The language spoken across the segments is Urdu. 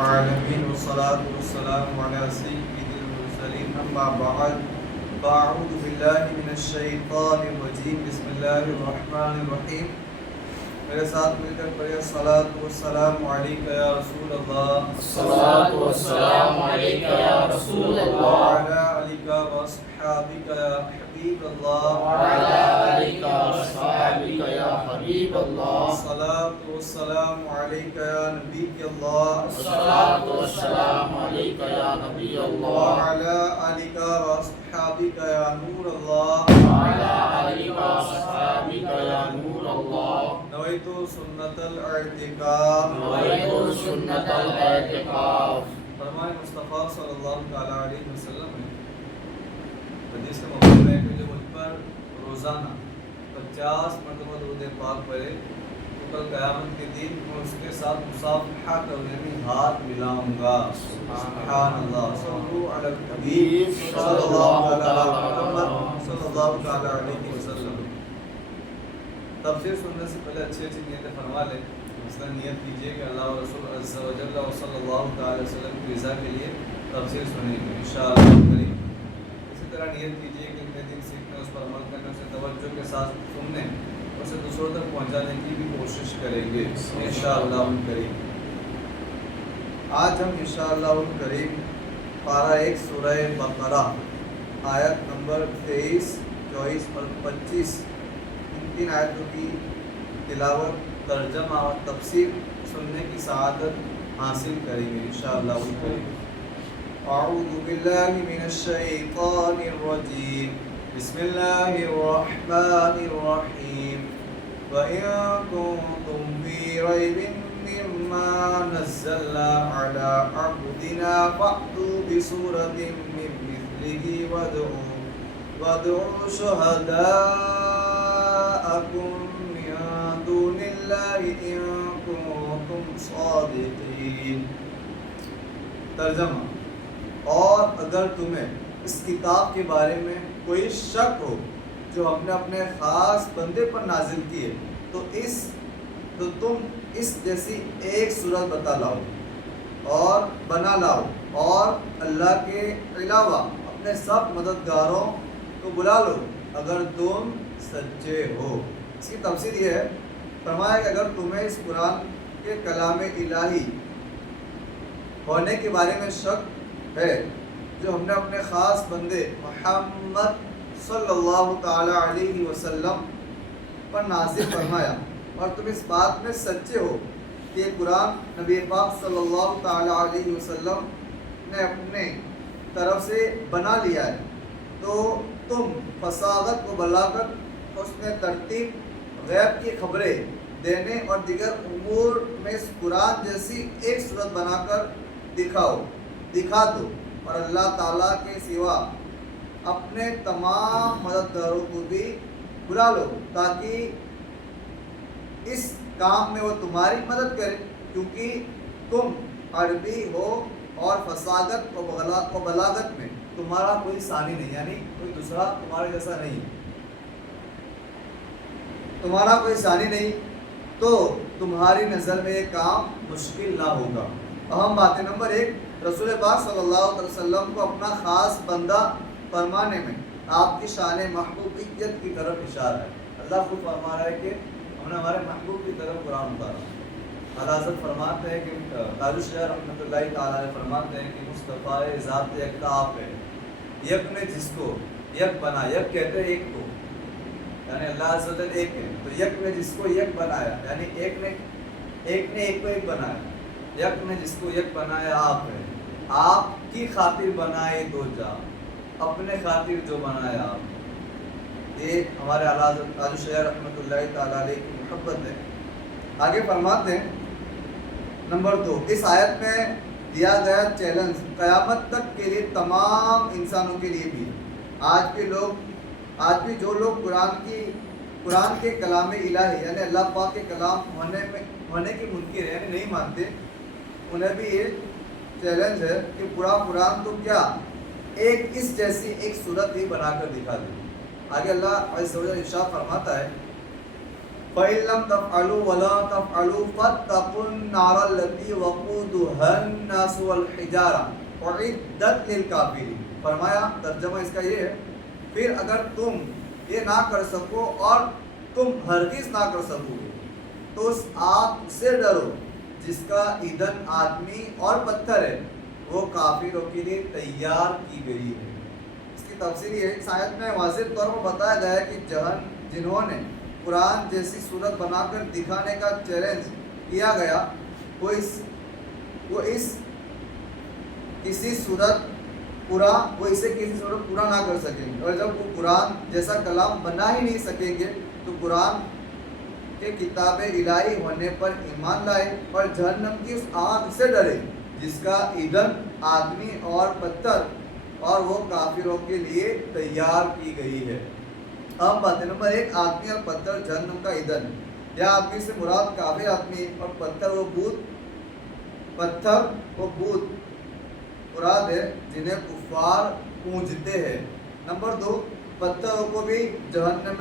العالمين والصلاة والسلام على سيد المرسلين أما بعد فأعوذ بالله من الشيطان الرجيم بسم الله الرحمن الرحيم میرے ساتھ مل کر پڑھیں الصلاۃ والسلام علیک یا رسول اللہ الصلاۃ والسلام علیک یا رسول اللہ وعلی آلک واصحابک یا حبیب اللہ وعلی آلک واصحابک یا حبیب اللہ الصلاۃ والسلام علیک یا نبی اللہ الصلاۃ والسلام علیک یا نبی اللہ وعلی آلک واصحابک یا نور اللہ وعلی آلک واصحابک یا نور اللہ نویت سنت الاعتکاف نویت سنت الاعتکاف فرمائے مصطفیٰ صلی اللہ تعالیٰ علیہ وسلم نے حدیث کا مفہوم ہے کہ جو مجھ پر روزانہ 50 مرتبہ درود پاک پڑھے تو کل قیامت کے دن میں اس کے ساتھ مصافحہ کرنے میں ہاتھ ملاؤں گا سبحان اللہ صلو علی الحبیب صلی اللہ تعالیٰ علیہ وسلم تفسیر سننے سے پہلے اچھی نیتیں فرما لیں مثلا نیت کیجئے کہ اللہ و رسول عز و جل و صلی اللہ تعالی وسلم کی رضا کے لیے تفسیر سنیں گے انشاءاللہ کریم اسی طرح نیت کیجئے کہ اتنے دن سیکھنے اس پر عمل کرنے اسے توجہ کے ساتھ سننے اسے دوسروں تک پہنچانے کی بھی کوشش کریں گے انشاءاللہ کریم آج ہم انشاءاللہ کریم پارہ 1 سورہ بقرہ آیت نمبر 23 24 اور 25 تین آیتوں کی تلاوت ترجمہ اور تفسیر سننے کی سعادت حاصل کریں گے انشاءاللہ اعوذ باللہ من الشیطان الرجیم بسم اللہ الرحمن الرحیم وَإِن كُنتُمْ فِي رَيْبٍ مِّمَّا نَزَّلْنَا عَلَىٰ عَبْدِنَا فَأْتُوا بِسُورَةٍ مِّن مِّثْلِهِ وَادْعُوا شُهَدَاءَكُم من دون اللہ ان کنتم صادقین۔ ترجمہ اور اگر تمہیں اس کتاب کے بارے میں کوئی شک ہو جو ہم نے اپنے خاص بندے پر نازل کی ہے تو تم اس جیسی ایک صورت بتا لاؤ اور بنا لاؤ اور اللہ کے علاوہ اپنے سب مددگاروں کو بلا لو اگر تم سچے ہو۔ اس کی تفسیر یہ ہے فرمایا کہ اگر تمہیں اس قرآن کے کلام الہی ہونے کے بارے میں شک ہے جو ہم نے اپنے خاص بندے محمد صلی اللہ تعالی علیہ وسلم پر نازل فرمایا اور تم اس بات میں سچے ہو کہ قرآن نبی پاک صلی اللہ تعالی علیہ وسلم نے اپنے طرف سے بنا لیا ہے تو تم فصاحت و بلاغت حسن ترتیب غیب کی خبریں دینے اور دیگر امور میں اس قرآن جیسی ایک صورت بنا کر دکھا دو اور اللہ تعالیٰ کے سوا اپنے تمام مددگاروں کو بھی بلا لو تاکہ اس کام میں وہ تمہاری مدد کرے کیونکہ تم عربی ہو اور فصاحت و بلاغت میں تمہارا کوئی ثانی نہیں یعنی کوئی دوسرا تمہارے جیسا نہیں تمہارا کوئی ثانی نہیں تو تمہاری نظر میں یہ کام مشکل نہ ہوگا۔ اہم باتیں نمبر 1 رسول پاک صلی اللہ علیہ وسلم کو اپنا خاص بندہ فرمانے میں آپ کی شان محبوبیت کی طرف اشارہ ہے۔ اللہ خود فرما رہا ہے کہ ہم نے ہمارے محبوب کی طرف قرآن اتارا۔ حضرت فرماتے ہیں کہ تاج الشیعہ رحمۃ اللہ تعالیٰ فرماتے ہیں کہ مصطفیٰ ذات یکتا آپ ہے، یک نے جس کو یک بنا، یک کہتے ہیں ایک کو یعنی اللہ عز و جل ایک ہے تو یک نے جس کو یک بنایا یعنی ایک نے ایک کو ایک بنایا، یک نے جس کو یک بنایا آپ ہے، آپ کی خاطر بنائے دو جا اپنے خاطر جو بنایا آپ۔ یہ ہمارے اعلیٰ حضرت تاج الشیعہ رحمۃ اللہ تعالیٰ علیہ کی محبت ہے۔ آگے فرماتے ہیں نمبر 2 اس آیت میں دیا گیا چیلنج قیامت تک کے لیے تمام انسانوں کے لیے بھی آج بھی جو لوگ قرآن کے کلام الہی یعنی اللہ پاک کے کلام ہونے کے منکر ہیں یعنی نہیں مانتے انہیں بھی یہ چیلنج ہے کہ پورا قرآن تو کیا ایک اس جیسی ایک صورت ہی بنا کر دکھا دے۔ آگے اللہ عز و جل ارشاد فرماتا ہے فَإِن لَّمْ تَفْعَلُوا وَلَا تَفْعَلُوا فَاتَّقُوا النَّارَ الَّتِي وَقُودُهَا النَّاسُ وَالْحِجَارَةُ أُعِدَّتْ لِلْكَافِرِينَ. فرمایا ترجمہ اس کا یہ ہے، پھر اگر تم یہ نہ کر سکو اور تم ہرگز نہ کر سکو گے تو اس آگ سے ڈرو جس کا ایندھن آدمی اور پتھر ہے، وہ کافروں کے لیے تیار کی گئی ہے. اس کی تفسیر یہ ہے، اس آیت میں واضح طور پر بتایا گیا ہے کہ جنہوں نے قرآن جیسی صورت بنا کر دکھانے کا چیلنج کیا گیا، وہ اسے کسی صورت پورا نہ کر سکیں گے، اور جب وہ قرآن جیسا کلام بنا ہی نہیں سکیں گے تو قرآن کے کتاب الہی ہونے پر ایمان لائے اور جہنم کی اس آگ سے ڈرے جس کا ایندھن آدمی اور پتھر اور وہ کافروں کے لیے تیار کی گئی ہے. عام بات ہے. نمبر 1، آدمی اور پتھر جہنم کا ایندھن. یا آدمی سے مراد کافر آدمی اور پتھر وہ بت مراد ہے جنہیں کفار پوجتے ہیں. نمبر 2، پتھروں کو بھی جہنم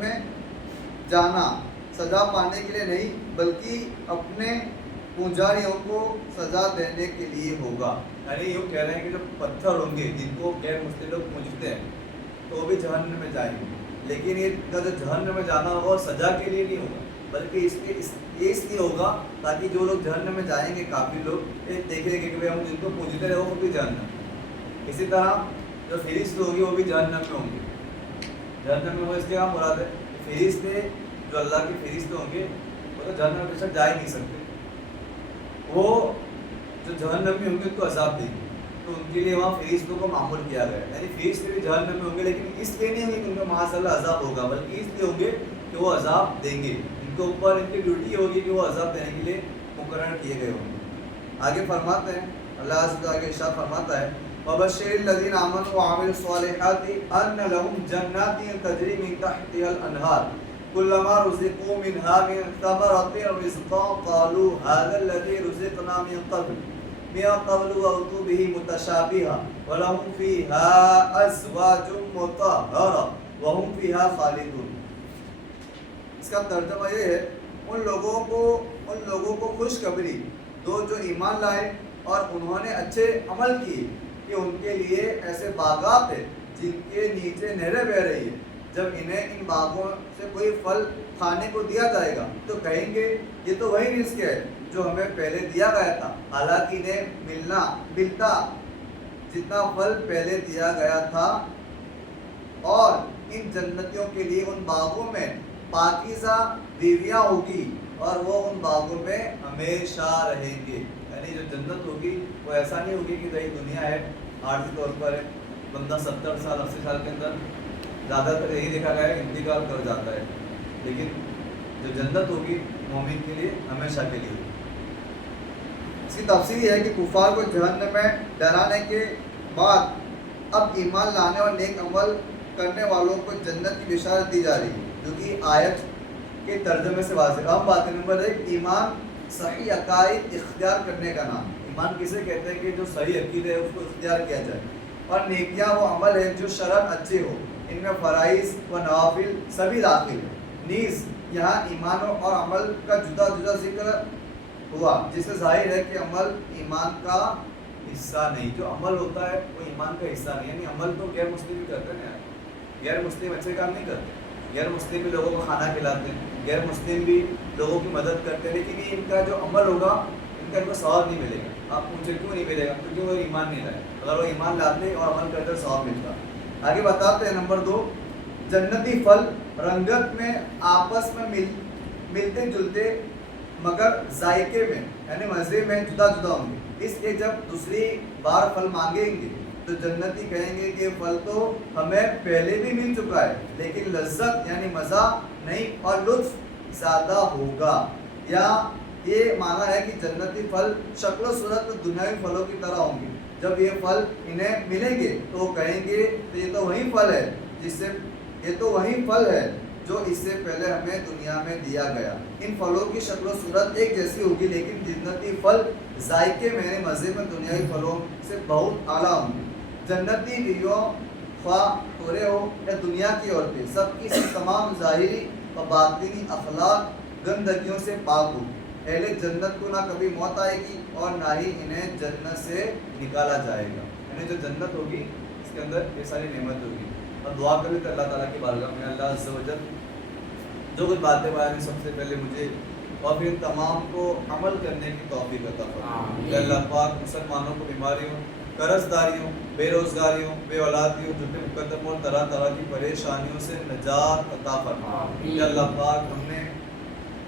میں جانا سزا پانے کے لیے نہیں بلکہ اپنے پجاریوں کو سزا دینے کے لیے ہوگا. یعنی یوں کہہ رہے ہیں کہ جو پتھر ہوں گے جن کو غیر مسلم لوگ پوجتے ہیں تو وہ بھی جہنم میں جائیں گے، لیکن ان کا جو جہنم میں جانا ہوگا وہ سزا کے لیے نہیں ہوگا، بلکہ اس لیے ہوگا تاکہ جو لوگ جہنم میں جائیں گے کافی لوگ یہ دیکھیں گے کہ ہم جن کو پوجتے رہے وہ بھی جہنم. اسی طرح جو فرشتے ہوگی وہ بھی جہنم میں ہوں گے. جہنم میں وہ اس کے کیا مراد ہے؟ فرشتے جو اللہ کے فرشتے ہوں گے وہ تو جہنم میں بے شک جا ہی نہیں سکتے. وہ جو جہنم میں ہوں گے ان کو عذاب دیں گے، تو ان کے لیے وہاں فرشتوں کو معمول کیا گیا ہے. یعنی فرشتے بھی جہنم میں ہوں گے، لیکن اس لیے نہیں ہوں گے کہ ان کو معاذ اللہ عذاب ہوگا، بلکہ اس لیے ہوں گے کہ وہ عذاب دیں گے. ان کے اوپر ان کی ڈیوٹی ہوگی کہ وہ عذاب دینے کے لیے مقرر کیے گئے ہوں گے. آگے فرماتے ہیں اللہ عز و جل ارشاد فرماتا ہے وَبَشِّرِ الَّذِينَ آمَنُوا وَعَمِلُوا الصَّالِحَاتِ أَنَّ لَهُمْ جَنَّاتٍ تَجْرِي مِن تَحْتِهَا الْأَنْهَارُ كُلَّمَا رُزِقُوا مِنْهَا مِن ثَمَرَةٍ رِزْقًا قَالُوا هَذَا الَّذِي رُزِقْنَا مِن قَبْلُ وَأُتُوا بِهِ مُتَشَابِهًا وَلَهُمْ فِيهَا أَزْوَاجٌ مُطَهَّرَةٌ وَهُمْ فِيهَا خَالِدُونَ. اس کا ترجمہ یہ ہے ان لوگوں کو خوشخبری دو جو ایمان لائے اور انہوں نے اچھے عمل کیے کہ ان کے لیے ایسے باغات ہیں جن کے نیچے نہریں بہہ رہی ہیں. جب انہیں ان باغوں سے کوئی پھل کھانے کو دیا جائے گا تو کہیں گے یہ تو وہی رزق ہے جو ہمیں پہلے دیا گیا تھا، حالانکہ انہیں ملتا جتنا پھل پہلے دیا گیا تھا. اور ان جنتیوں کے لیے ان باغوں میں پاکیزہ بیویاں ہوگی اور وہ ان باغوں میں ہمیشہ رہیں گے. یعنی جو جنت ہوگی وہ ایسا نہیں ہوگی کہ کہیں دنیا ہے عارضی طور پر بندہ 70 سال 80 سال کے اندر زیادہ تر یہی دیکھا گیا ہے انتقال کر جاتا ہے، لیکن جو جنت ہوگی مومن کے لیے ہمیشہ کے لیے ہوگی. اس کی تفسیر یہ ہے کہ کفار کو جہنم میں ڈرانے کے بعد اب ایمان لانے اور نیک عمل کرنے والوں کو جنت کی بشارت دی جا رہی ہے، جو کہ آیت کے ترجمے سے واضح. عام بات ہے. نمبر 1، ایمان صحیح عقائد اختیار کرنے کا نام. ایمان کسے کہتے ہیں کہ جو صحیح عقیدہ ہے اس کو اختیار کیا جائے. اور نیکیاں وہ عمل ہے جو شرعاً اچھے ہو، ان میں فرائض و نوافل سبھی داخل ہیں. نیز یہاں ایمان اور عمل کا جدا جدا ذکر ہوا، جس سے ظاہر ہے کہ عمل ایمان کا حصہ نہیں. جو عمل ہوتا ہے وہ ایمان کا حصہ نہیں. یعنی عمل تو غیر مسلم بھی کرتے ہیں، غیر مسلم اچھے کام نہیں کرتے. غیر مسلم بھی لوگوں کو کھانا کھلاتے ہیں، غیر مسلم بھی لوگوں کی مدد کرتے ہیں، لیکن یہ ان کا جو عمل ہوگا ان کو ثواب نہیں ملے گا. آپ پوچھیں کیوں نہیں ملے گا؟ کیونکہ وہ ایمان نہیں لائے. اگر وہ ایمان لاتے اور عمل کرتے ثواب ملتا. آگے بتاتے ہیں نمبر 2، جنتی پھل رنگت میں آپس میں ملتے جلتے مگر ذائقے میں یعنی مزے میں جدا جدا ہوں گے. اس لیے جب دوسری بار پھل مانگیں گے تو جنتی کہیں گے کہ پھل تو ہمیں پہلے بھی مل چکا ہے، لیکن لذت یعنی مزہ نہیں اور لطف زیادہ ہوگا. یا یہ مانا ہے کہ جنتی پھل شکل و صورت میں دنیاوی پھلوں کی طرح ہوں گے. جب یہ پھل انہیں ملیں گے تو وہ کہیں گے تو یہ تو وہی پھل ہے جو اس سے پہلے ہمیں دنیا میں دیا گیا. ان پھلوں کی شکل و صورت ایک جیسی ہوگی، لیکن جنتی پھل ذائقے میں مزے میں دنیاوی پھلوں سے بہت اعلیٰ ہوں گے. جنتی بیویوں خواہ عورتیں ہو یا دنیا کی عورتیں، سب کی تمام ظاہری و باطنی اخلاق گندگیوں سے پاک ہو۔ اہل جنت کو نہ کبھی موت آئے گی اور نہ ہی انہیں جنت سے نکالا جائے گا، یعنی جو جنت ہوگی اس کے اندر یہ ساری نعمت ہوگی۔ اور دعا کریں تو اللہ تعالیٰ کی بارگاہ میں اللہ عز و جل جو کچھ باتیں بیان سب سے پہلے مجھے اور پھر ان تمام کو عمل کرنے کی توفیق عطا فرمائے۔ کہ اللہ پاک مسلمانوں کو بیماریوں، قرض داریوں، بے روزگاریوں، بے اولادیوں، جھوٹے مقدموں اور طرح طرح کی پریشانیوں سے نجات عطا فرمائے۔ کہ اللہ پاک ہم نے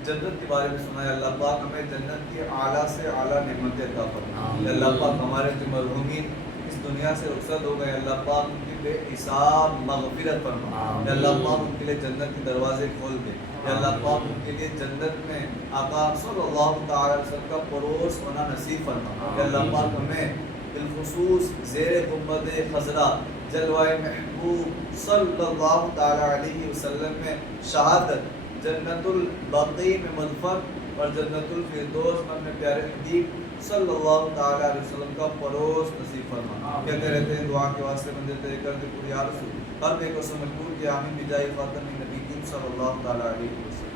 جنت کے بارے میں سنا ہے، اللہ پاک ہمیں جنت کی اعلیٰ سے اعلیٰ نعمتیں عطا فرمائے۔ کہ اللہ پاک ہمارے جو مرحومین اس دنیا سے رخصت ہو گئے، اللہ پاک ان کی بے حساب مغفرت فرمائے۔ کہ اللہ پاک ان کے لیے جنت کے دروازے کھول دے۔ کہ اللہ پاک ان کے لیے جنت میں آقا صلی اللہ تعالی علیہ وسلم کا پڑوس ہونا نصیب فرمائے۔ کہ اللہ پاک ہمیں بالخصوص زیر گنبد خضرا جلوہ محبوب صلی اللہ تعالی علیہ وسلم میں شہادت، جنت البقیع میں مدفن اور جنت الفردوس میں اپنے پیارے حبیب صلی اللہ تعالی علیہ وسلم کا پڑوس نصیب فرما۔ کہتے رہتے ہیں دعا کے واسطے بندے تیرے کر دے پوری یا رسول، ہر بے کو سمجھ پور کے آمین بجائے خاتم نبی صلی اللہ تعالی علیہ وسلم۔